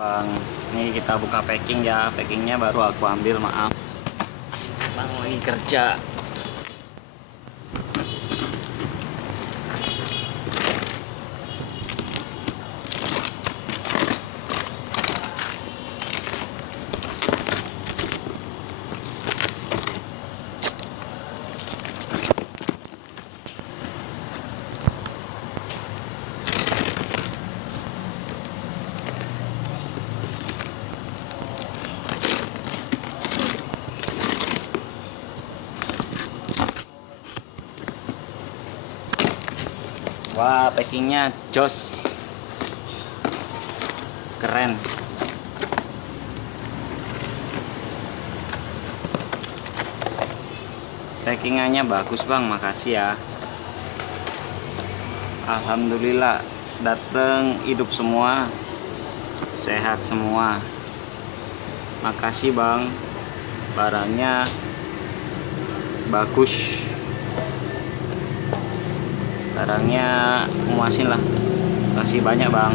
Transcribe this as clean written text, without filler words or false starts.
Bang, ini kita buka packing ya. Packingnya baru aku ambil, maaf. Bang lagi kerja. Wah, packingnya jos, keren. Packingannya bagus bang, makasih ya. Alhamdulillah, dateng hidup semua, sehat semua. Makasih bang, barangnya bagus, barangnya muasin lah. Makasih banyak bang.